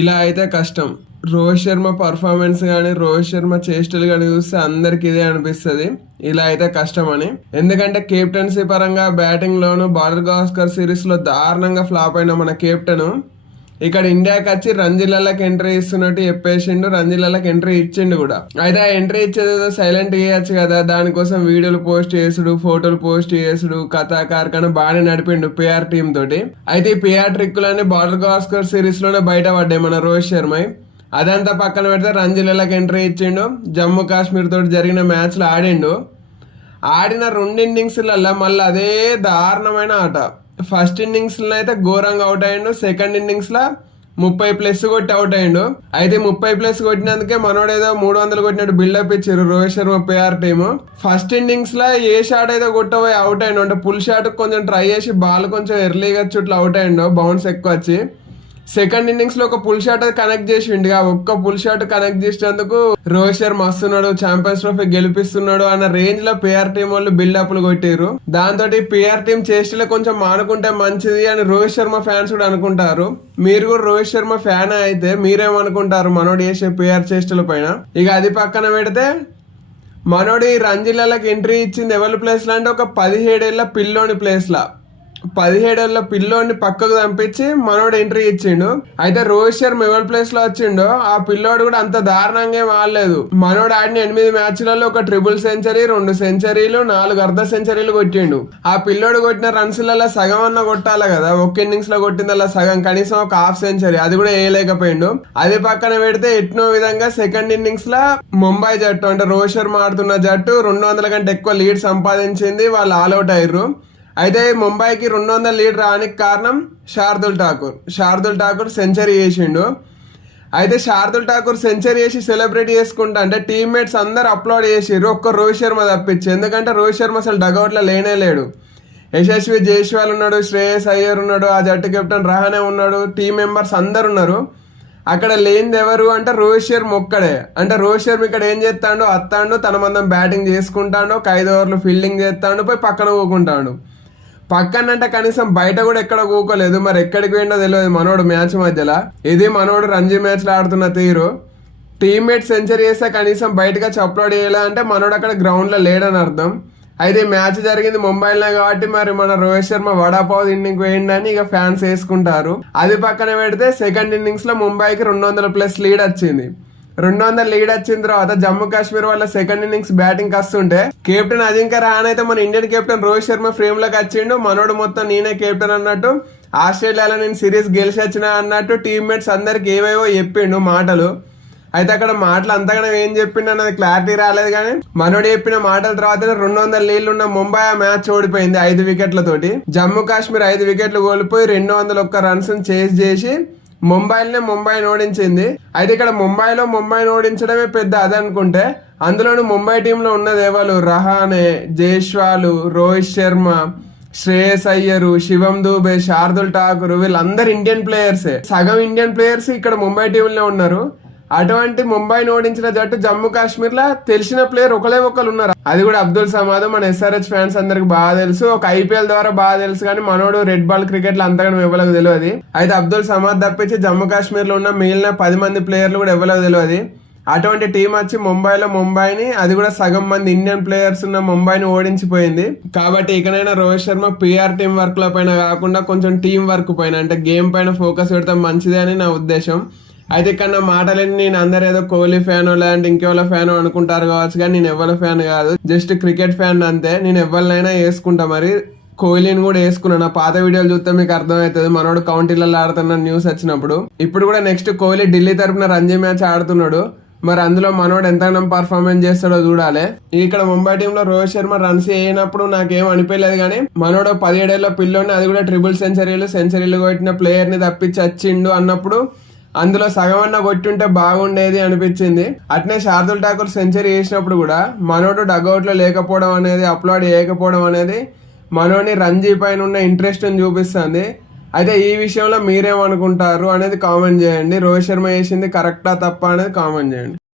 ఇలా అయితే కష్టం. రోహిత్ శర్మ పర్ఫార్మెన్స్ కానీ రోహిత్ శర్మ చేష్టలు కానీ చూస్తే అందరికి ఇదే అనిపిస్తుంది. ఇలా అయితే కష్టం అని ఎందుకంటే కెప్టెన్సీ పరంగా బ్యాటింగ్లోను బార్డర్ గాస్కర్ సిరీస్లో దారుణంగా ఫ్లాప్ అయిన మన కెప్టెన్ ఇక్కడ ఇండియాకి వచ్చి రంజీలకి ఎంట్రీ ఇస్తున్నట్టు చెప్పేసిండు రంజీలకి ఎంట్రీ ఇచ్చిండు కూడా. అయితే ఆ ఎంట్రీ ఇచ్చేది సైలెంట్ చేయొచ్చు కదా దానికోసం వీడియోలు పోస్ట్ చేసుడు ఫోటోలు పోస్ట్ చేసుడు కథా కార్ఖాన బాగానే నడిపిండు పిఆర్ టీమ్ తోటి. అయితే ఈ పిఆర్ ట్రిక్కులన్నీ బార్డర్ గాస్కర్ సిరీస్లోనే బయట పడ్డాయి మన రోహిత్ శర్మ. అదంతా పక్కన పెడితే రంజీలకి ఎంట్రీ ఇచ్చిండు జమ్మూ కాశ్మీర్ తోటి జరిగిన మ్యాచ్లు ఆడిండు. ఆడిన రెండు ఇన్నింగ్స్లలో మళ్ళీ అదే దారుణమైన ఆట. ఫస్ట్ ఇన్నింగ్స్లో అయితే ఘోరంగా అవుట్ అయ్యిండు. సెకండ్ ఇన్నింగ్స్లో ముప్పై ప్లస్ కొట్టి అవుట్ అయ్యిండు. అయితే ముప్పై ప్లస్ కొట్టినందుకే మనోడు ఏదో మూడు వందలు కొట్టినట్టు బిల్డప్ ఇచ్చారు రోహిత్ శర్మ పేఆర్ టీమ్ ఫస్ట్ ఇన్నింగ్స్లో ఏ షాట్ అయితే కొట్టబోయి అవుట్ అయ్యిండు. అంటే పుల్ షాట్ కొంచెం ట్రై చేసి బాల్ కొంచెం ఎర్లీగా చుట్టూ అవుట్ అయ్యిండు. బౌన్స్ ఎక్కువ వచ్చి. సెకండ్ ఇన్నింగ్స్లో ఒక పుల్ షాట్ కనెక్ట్ చేసిండు. ఒక్క పుల్ షాట్ కనెక్ట్ చేసినందుకు రోహిత్ శర్మ వస్తున్నాడు ఛాంపియన్స్ ట్రోఫీ గెలిపిస్తున్నాడు అన్న రేంజ్లో పిఆర్ టీం వాళ్ళు బిల్డప్లు కొట్టారు దాంతో పిఆర్ టీం చేష్టలో కొంచెం మానుకుంటే మంచిది అని రోహిత్ శర్మ ఫ్యాన్స్ కూడా అనుకుంటారు. మీరు కూడా రోహిత్ శర్మ ఫ్యాన్ అయితే మీరేమనుకుంటారు మనోడు చేసే పిఆర్ చేష్టల పైన? ఇక అది పక్కన పెడితే మనోడి రంజిల్లకి ఎంట్రీ ఇచ్చింది ఎవరి ప్లేస్లో అంటే ఒక పదిహేడేళ్ళ పిల్లోని ప్లేస్ లా. పదిహేడేళ్ళ పిల్లోడిని పక్కకు పంపించి మనోడు ఎంట్రీ ఇచ్చిండు. అయితే రోహిత్ శర్మ ఎవరి ప్లేస్లో వచ్చిండో ఆ పిల్లోడు కూడా అంత దారుణంగా ఏం ఆడలేదు. మనోడు ఆడిన ఎనిమిది మ్యాచ్లలో ఒక ట్రిపుల్ సెంచరీ రెండు సెంచరీలు నాలుగు అర్ధ సెంచరీలు కొట్టిండు. ఆ పిల్లోడు కొట్టిన రన్స్లలో సగం అన్న కొట్టాలి కదా. ఒక ఇన్నింగ్స్లో కొట్టిందల్లా సగం. కనీసం ఒక హాఫ్ సెంచరీ అది కూడా వేయలేకపోయిండు. అది పక్కన పెడితే ఎట్నో విధంగా సెకండ్ ఇన్నింగ్స్లో ముంబై జట్టు అంటే రోహిత్ శర్మ ఆడుతున్న జట్టు రెండు వందల కంటే ఎక్కువ లీడ్ సంపాదించింది. వాళ్ళు ఆల్అౌట్ అయ్యారు అయితే ముంబైకి రెండు వందల లీడ్ రానికి కారణం శార్దుల్ ఠాకూర్. శార్దుల్ ఠాకూర్ సెంచరీ చేసిండు. అయితే శార్దుల్ ఠాకూర్ సెంచరీ చేసి సెలబ్రేట్ చేసుకుంటా అంటే టీమ్మేట్స్ అందరు అప్లోడ్ చేసిర్రు. ఒక్క రోహిత్ శర్మ తప్పించి. ఎందుకంటే రోహిత్ శర్మ అసలు డగౌట్లో లేనే లేడు. యశస్వి జైస్వాల్ ఉన్నాడు శ్రేయస్ అయ్యర్ ఉన్నాడు ఆ జట్టు కెప్టెన్ రహానే ఉన్నాడు టీం మెంబర్స్ అందరు ఉన్నారు. అక్కడ లేనిది ఎవరు అంటే రోహిత్ శర్మ ఒక్కడే. అంటే రోహిత్ శర్మ ఇక్కడ ఏం చేస్తాడు అత్తాడు తన మందం బ్యాటింగ్ చేసుకుంటాడు ఒక ఐదు ఓవర్లు ఫీల్డింగ్ చేస్తాడు పోయి పక్కన పోకుంటాడు పక్కన అంటే కనీసం బయట కూడా ఎక్కడ కూకోలేదు. మరి ఎక్కడికి పోయిందో తెలియదు మనోడు మ్యాచ్ మధ్యలో. ఇది మనోడు రంజీ మ్యాచ్లో ఆడుతున్న తీరు. టీమ్మేట్ సెంచరీ చేస్తే కనీసం బయటగా చప్లోడ్ చేయాలి అంటే మనోడు అక్కడ గ్రౌండ్లో లేడని అర్థం. అయితే మ్యాచ్ జరిగింది ముంబైలో కాబట్టి మరి మన రోహిత్ శర్మ వడాపావ్ ఇన్నింగ్ వేయండి ఇక ఫ్యాన్స్ వేసుకుంటారు. అది పక్కన పెడితే సెకండ్ ఇన్నింగ్స్లో ముంబైకి రెండు వందల ప్లస్ లీడ్ వచ్చింది. రెండు వందల లీడ్ వచ్చిన తర్వాత జమ్మూ కాశ్మీర్ వాళ్ళ సెకండ్ ఇన్నింగ్స్ బ్యాటింగ్ వస్తుంటే కెప్టెన్ అజింక్య రహాన్ అయితే మన ఇండియన్ కెప్టెన్ రోహిత్ శర్మ ఫ్రేమ్లోకి వచ్చిండు. మనోడు మొత్తం నేనే కెప్టెన్ అన్నట్టు. ఆస్ట్రేలియాలో నేను సిరీస్ గెలిచి వచ్చిన అన్నట్టు టీమ్మేట్స్ అందరికి ఏవేవో చెప్పిండు మాటలు. అయితే అక్కడ మాటలు అంతగానో ఏం చెప్పిండు అన్నది క్లారిటీ రాలేదు కానీ మనోడు చెప్పిన మాటల తర్వాత రెండు వందల నీళ్ళు ఉన్న ముంబై ఆ మ్యాచ్ ఓడిపోయింది ఐదు వికెట్లతోటి జమ్మూ కాశ్మీర్ ఐదు వికెట్లు కోల్పోయి రెండు వందల ఒక్క రన్స్ చేజ్ చేసి ముంబైనే ముంబైని ఓడించింది. అయితే ఇక్కడ ముంబైలో ముంబైని ఓడించడమే పెద్ద అది అనుకుంటే అందులోని ముంబై టీంలో ఉన్న ఎవరు రహానే జైష్వాలు రోహిత్ శర్మ శ్రేయస్ అయ్యరు శివం దూబే శార్దుల్ ఠాకూర్ వీళ్ళందరు ఇండియన్ ప్లేయర్సే. సగం ఇండియన్ ప్లేయర్స్ ఇక్కడ ముంబై టీంలో ఉన్నారు. అటువంటి ముంబైని ఓడించిన జట్టు జమ్మూ కాశ్మీర్లో తెలిసిన ప్లేయర్ ఒకలే ఒకరు ఉన్నారు. అది కూడా అబ్దుల్ సమాద్ మన ఎస్ఆర్హెచ్ ఫ్యాన్స్ అందరికి బాగా తెలుసు. ఒక ఐపీఎల్ ద్వారా బాగా తెలుసు కానీ మనోడు రెడ్ బాల్ క్రికెట్లో అంతగా ఇవ్వలేదు తెలియదు అయితే అబ్దుల్ సమాద్ తప్పించి జమ్మూ కాశ్మీర్లో ఉన్న మిగిలిన పది మంది ప్లేయర్లు కూడా ఇవ్వలేదు తెలియదు అటువంటి టీం వచ్చి ముంబైలో ముంబైని అది కూడా సగం మంది ఇండియన్ ప్లేయర్స్ ఉన్న ముంబైని ఓడించిపోయింది. కాబట్టి ఇకనైనా రోహిత్ శర్మ పిఆర్ టీం వర్క్లో పైన కాకుండా కొంచెం టీం వర్క్ పైన అంటే గేమ్ పైన ఫోకస్ పెడతాం మంచిదే అని నా ఉద్దేశం. అయితే ఇక్కడ నా మాటలని నేను అందరు ఏదో కోహ్లీ ఫ్యాన్ లేదంటే ఇంకెవరి ఫ్యాన్ అనుకుంటారు కావచ్చు కానీ నేను ఎవరి ఫ్యాన్ కాదు. జస్ట్ క్రికెట్ ఫ్యాన్ అంతే. నేను ఎవరినైనా వేసుకుంటా. మరి కోహ్లీని కూడా వేసుకున్నాను పాత వీడియోలు చూస్తే మీకు అర్థమవుతుంది. మనోడు కౌంటీలలో ఆడుతున్న న్యూస్ వచ్చినప్పుడు. ఇప్పుడు కూడా నెక్స్ట్ కోహ్లీ ఢిల్లీ తరపున రంజీ మ్యాచ్ ఆడుతున్నాడు. మరి అందులో మనోడు ఎంత పర్ఫార్మెన్స్ చేస్తాడో చూడాలి. ఇక్కడ ముంబై టీంలో రోహిత్ శర్మ రన్స్ వేయనప్పుడు నాకేం అనిపించలేదు కానీ మనోడు పదిహేడేళ్ళ పిల్లోని అది కూడా ట్రిపుల్ సెంచరీలు సెంచరీలు కొట్టిన ప్లేయర్ని తప్పించి వచ్చిండు అన్నప్పుడు అందులో సగమన్న కొట్టుంటే బాగుండేది అనిపించింది. అట్నే శార్దుల్ ఠాకూర్ సెంచరీ వేసినప్పుడు కూడా మనోడు డగౌట్లో లేకపోవడం అనేది అప్లోడ్ చేయకపోవడం అనేది మనోని రంజీ పైన ఉన్న ఇంట్రెస్ట్ చూపిస్తుంది. అయితే ఈ విషయంలో మీరేమనుకుంటారు అనేది కామెంట్ చేయండి. రోహిత్ శర్మ చేసింది కరెక్టా తప్ప అనేది కామెంట్ చేయండి.